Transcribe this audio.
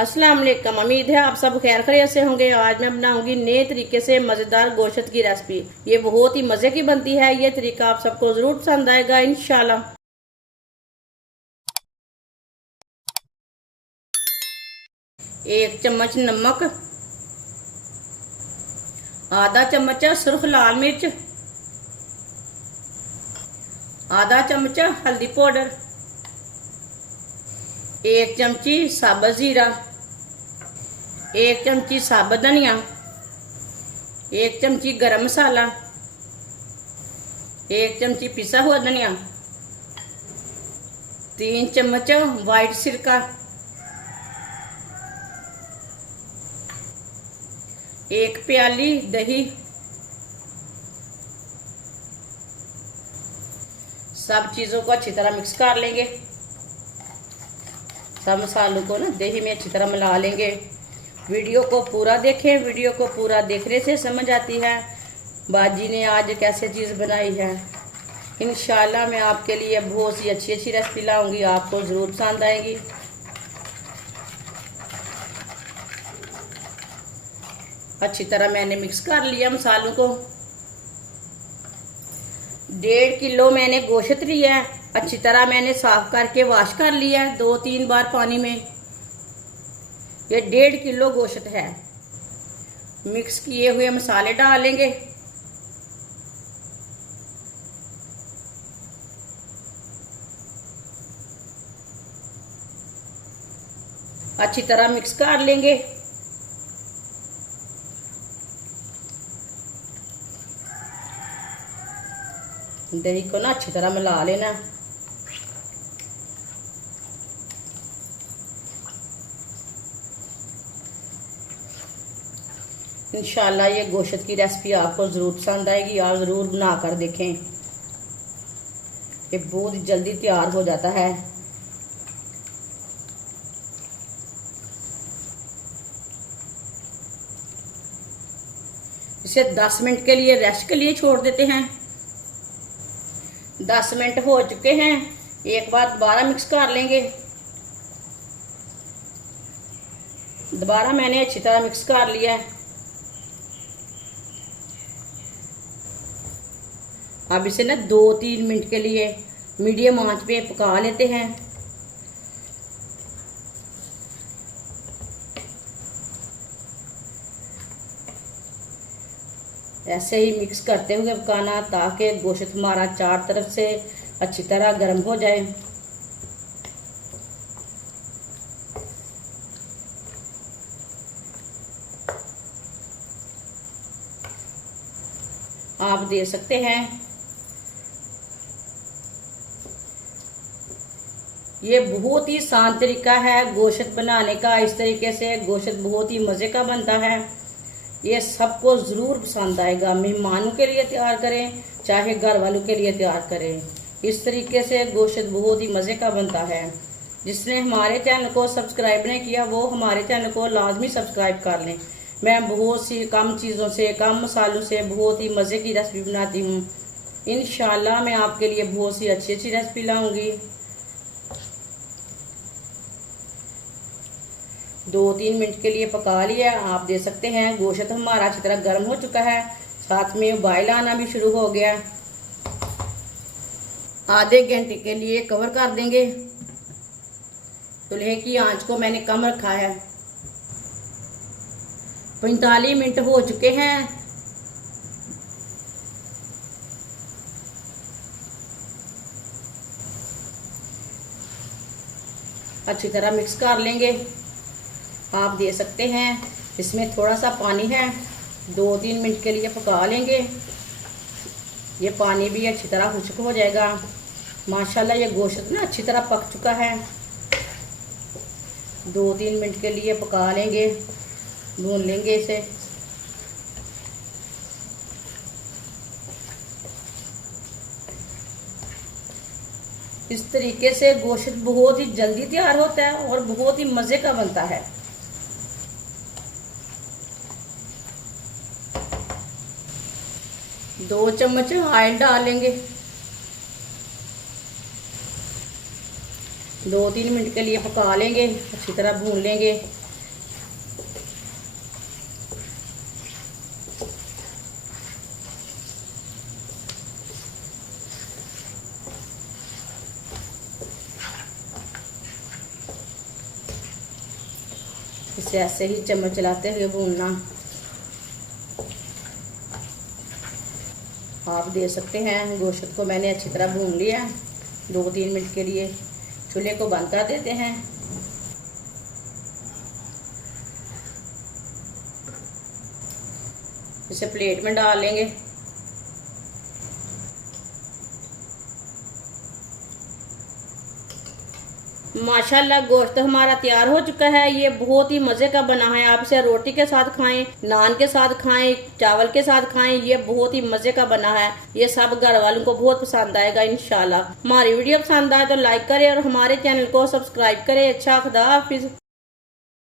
अस्सलाम वालेकुम। उम्मीद है आप सब खैर खैरियत से होंगे। आज मैं बनाऊंगी नए तरीके से मज़ेदार गोश्त की रेसिपी। ये बहुत ही मज़े की बनती है। ये तरीका आप सबको ज़रूर पसंद आएगा इंशाल्लाह। 1 चम्मच नमक, आधा चम्मच सुर्ख लाल मिर्च, आधा चम्मच हल्दी पाउडर, 1 चमची साबुत जीरा, 1 चमची साबुत धनिया, 1 चमची गरम मसाला, 1 चमची पिसा हुआ धनिया, 3 चम्मच वाइट सिरका, 1 प्याली दही। सब चीज़ों को अच्छी तरह मिक्स कर लेंगे। सब मसालों को ना दही में अच्छी तरह मिला लेंगे। वीडियो को पूरा देखें। वीडियो को पूरा देखने से समझ आती है बाजी ने आज कैसे चीज़ बनाई है। इंशाल्लाह मैं आपके लिए बहुत सी अच्छी अच्छी रेसिपी लाऊंगी, आपको ज़रूर पसंद आएगी। अच्छी तरह मैंने मिक्स कर लिया मसालों को। 1.5 किलो मैंने गोश्त लिया है। अच्छी तरह मैंने साफ करके वॉश कर लिया है 2-3 बार पानी में। ये 1.5 किलो गोश्त है। मिक्स किए हुए मसाले डालेंगे। अच्छी तरह मिक्स कर लेंगे। दही को ना अच्छी तरह मिला लेना। इंशाल्लाह ये गोश्त की रेसिपी आपको ज़रूर पसंद आएगी। आप ज़रूर बना कर देखें। ये बहुत जल्दी तैयार हो जाता है। इसे 10 मिनट के लिए रेस्ट के लिए छोड़ देते हैं। 10 मिनट हो चुके हैं। एक बार दोबारा मिक्स कर लेंगे। दोबारा मैंने अच्छी तरह मिक्स कर लिया है। अब इसे ना 2-3 मिनट के लिए मीडियम आंच पे पका लेते हैं। ऐसे ही मिक्स करते हुए पकाना ताकि गोश्त हमारा चार तरफ से अच्छी तरह गर्म हो जाए। आप देख सकते हैं ये बहुत ही आसान तरीका है गोश्त बनाने का। इस तरीके से गोश्त बहुत ही मज़े का बनता है। ये सबको ज़रूर पसंद आएगा। मेहमानों के लिए तैयार करें चाहे घर वालों के लिए तैयार करें। इस तरीके से गोश्त बहुत ही मज़े का बनता है। जिसने हमारे चैनल को सब्सक्राइब नहीं किया वो हमारे चैनल को लाजमी सब्सक्राइब कर लें। मैं बहुत सी कम चीज़ों से कम मसालों से बहुत ही मज़े की रेसिपी बनाती हूँ। इंशाल्लाह मैं आपके लिए बहुत सी अच्छी अच्छी रेसिपी लाऊंगी। 2-3 मिनट के लिए पका लिया। आप देख सकते हैं गोश्त हमारा अच्छी तरह गर्म हो चुका है। साथ में उबाल आना भी शुरू हो गया। आधे घंटे के लिए कवर कर देंगे। चूल्हे की आंच को मैंने कम रखा है। 45 मिनट हो चुके हैं। अच्छी तरह मिक्स कर लेंगे। आप देख सकते हैं इसमें थोड़ा सा पानी है। 2-3 मिनट के लिए पका लेंगे। ये पानी भी अच्छी तरह खुश्क हो जाएगा। माशाल्लाह ये गोश्त ना अच्छी तरह पक चुका है। 2-3 मिनट के लिए पका लेंगे, भून लेंगे इसे। इस तरीके से गोश्त बहुत ही जल्दी तैयार होता है और बहुत ही मज़े का बनता है। 2 चम्मच ऑयल डालेंगे। 2-3 मिनट के लिए पका लेंगे, अच्छी तरह भून लेंगे। इसे ऐसे ही चम्मच चलाते हुए भूनना। आप दे सकते हैं। गोश्त को मैंने अच्छी तरह भून लिया 2-3 मिनट के लिए। चूल्हे को बंद कर देते हैं। इसे प्लेट में डाल लेंगे। माशाल्लाह गोश्त हमारा तैयार हो चुका है। ये बहुत ही मज़े का बना है। आप इसे रोटी के साथ खाएं, नान के साथ खाएं, चावल के साथ खाएं। ये बहुत ही मज़े का बना है। ये सब घर वालों को बहुत पसंद आएगा इंशाल्लाह। हमारी वीडियो पसंद आए तो लाइक करें और हमारे चैनल को सब्सक्राइब करें। अच्छा, खुदा हाफिज।